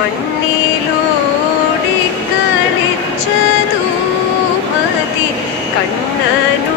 മണ്ണിലൂടി കളിച്ചതൂ മതി കണ്ണനു